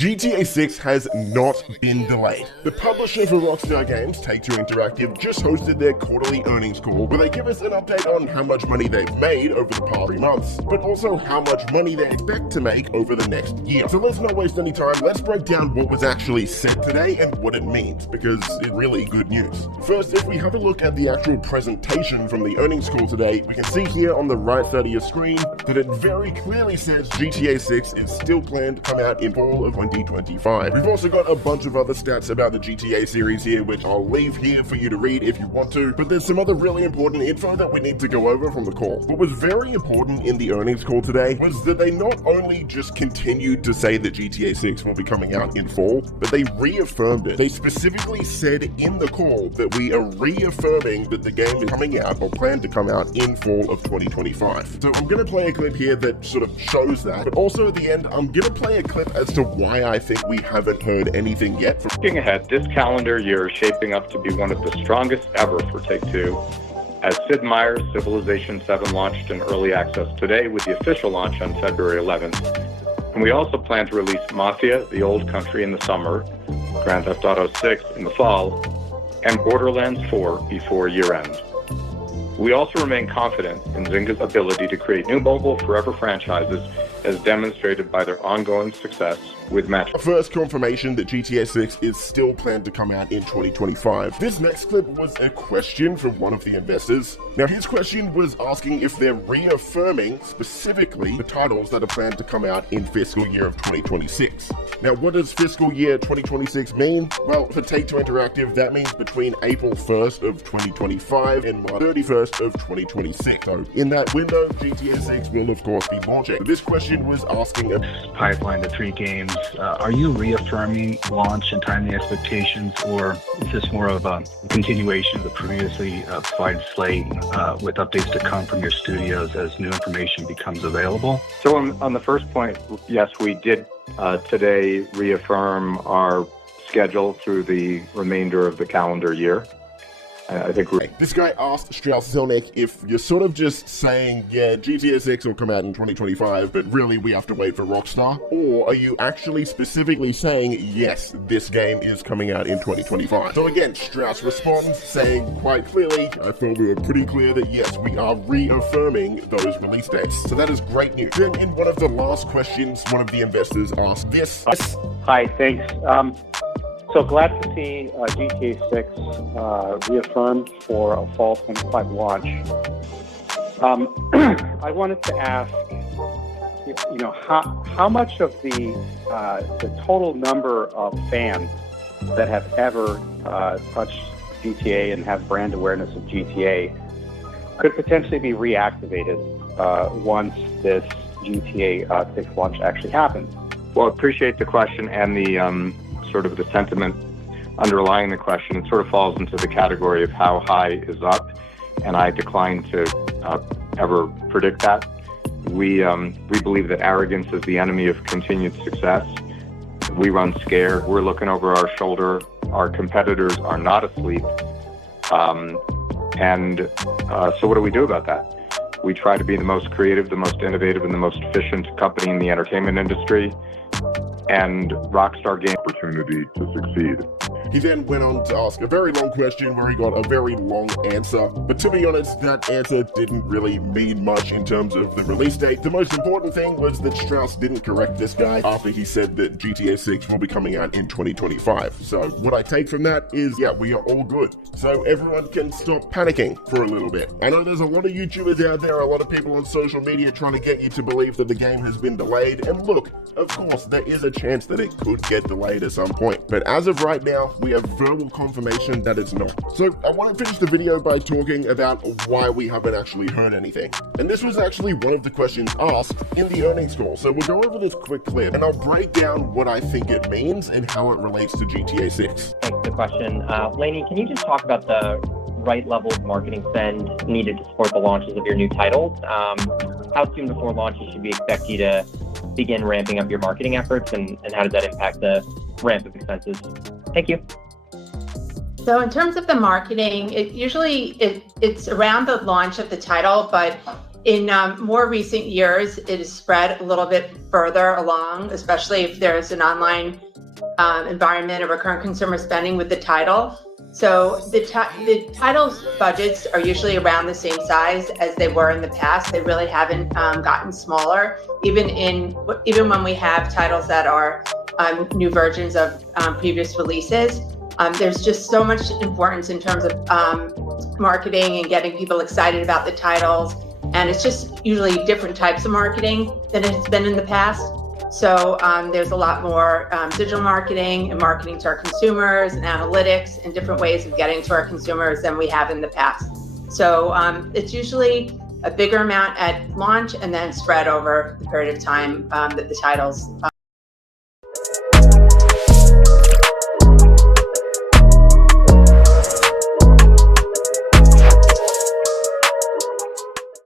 GTA 6 has not been delayed. The publisher for Rockstar Games, Take-Two Interactive, just hosted their quarterly earnings call where they give us an update on how much money they've made over the past 3 months, but also how much money they expect to make over the next year. So let's not waste any time, let's break down what was actually said today and what it means, because it's really good news. First, if we have a look at the actual presentation from the earnings call today, we can see here on the right side of your screen that it very clearly says GTA 6 is still planned to come out in fall of 2025. We've also got a bunch of other stats about the GTA series here, which I'll leave here for you to read if you want to, but there's some other really important info that we need to go over from the call. What was very important in the earnings call today was that they not only just continued to say that GTA 6 will be coming out in fall, but they reaffirmed it. They specifically said in the call that we are reaffirming that the game is coming out or planned to come out in fall of 2025. So I'm going to play a clip here that sort of shows that, but also at the end, I'm going to play a clip as to why I think we haven't heard anything yet. Looking ahead, this calendar year is shaping up to be one of the strongest ever for Take-Two, as Sid Meier's Civilization 7 launched in early access today with the official launch on February 11th. And we also plan to release Mafia: The Old Country in the summer, Grand Theft Auto 6 in the fall, and Borderlands 4 before year-end. We also remain confident in Zynga's ability to create new mobile forever franchises, as demonstrated by their ongoing success with Match. First confirmation that GTA 6 is still planned to come out in 2025. This next clip was a question from one of the investors. Now his question was asking if they're reaffirming specifically the titles that are planned to come out in fiscal year of 2026. Now what does fiscal year 2026 mean? Well, for Take-Two Interactive, that means between April 1st of 2025 and March 31st of 2026. So in that window, GTA 6 will of course be launching. This question was asking a pipeline to 3 games. Are you reaffirming launch and timing expectations, or is this more of a continuation of the previously provided slate with updates to come from your studios as new information becomes available? So on the first point, yes, we did today reaffirm our schedule through the remainder of the calendar year. I think this guy asked Strauss-Zelnick if you're sort of just saying, yeah, GTA 6 will come out in 2025, but really we have to wait for Rockstar? Or are you actually specifically saying, yes, this game is coming out in 2025? So again, Strauss responds saying quite clearly, I thought we were pretty clear that yes, we are reaffirming those release dates. So that is great news. Then in one of the last questions, one of the investors asked this. Hi, thanks. So glad to see GTA 6 reaffirmed for a fall 25 launch. I wanted to ask, how much of the total number of fans that have ever touched GTA and have brand awareness of GTA could potentially be reactivated once this GTA 6 launch actually happens? Well, I appreciate the question and the sort of the sentiment underlying the question. It sort of falls into the category of how high is up, and I decline to ever predict that. We believe that arrogance is the enemy of continued success. We run scared. We're looking over our shoulder. Our competitors are not asleep. So what do we do about that? We try to be the most creative, the most innovative, and the most efficient company in the entertainment industry, and Rockstar Games opportunity to succeed. He then went on to ask a very long question where he got a very long answer, but to be honest, that answer didn't really mean much in terms of the release date. The most important thing was that Strauss didn't correct this guy after he said that GTA 6 will be coming out in 2025. So what I take from that is, yeah, we are all good. So everyone can stop panicking for a little bit. I know there's a lot of YouTubers out there, a lot of people on social media trying to get you to believe that the game has been delayed, and look, of course, there is a chance that it could get delayed at some point. But as of right now, we have verbal confirmation that it's not. So I want to finish the video by talking about why we haven't actually heard anything. And this was actually one of the questions asked in the earnings call. So we'll go over this quick clip and I'll break down what I think it means and how it relates to GTA 6. Thanks for the question. Lainey, can you just talk about the right level of marketing spend needed to support the launches of your new titles? How soon before launches should we expect you to begin ramping up your marketing efforts, and how does that impact the ramp of expenses? Thank you. So in terms of the marketing, it's around the launch of the title, but In more recent years, it is spread a little bit further along, especially if there's an online environment of recurrent consumer spending with the title. So the title's budgets are usually around the same size as they were in the past. They really haven't gotten smaller, even when we have titles that are new versions of previous releases. There's just so much importance in terms of marketing and getting people excited about the titles. And it's just usually different types of marketing than it's been in the past. So there's a lot more digital marketing and marketing to our consumers and analytics and different ways of getting to our consumers than we have in the past. So it's usually a bigger amount at launch and then spread over the period of time that the titles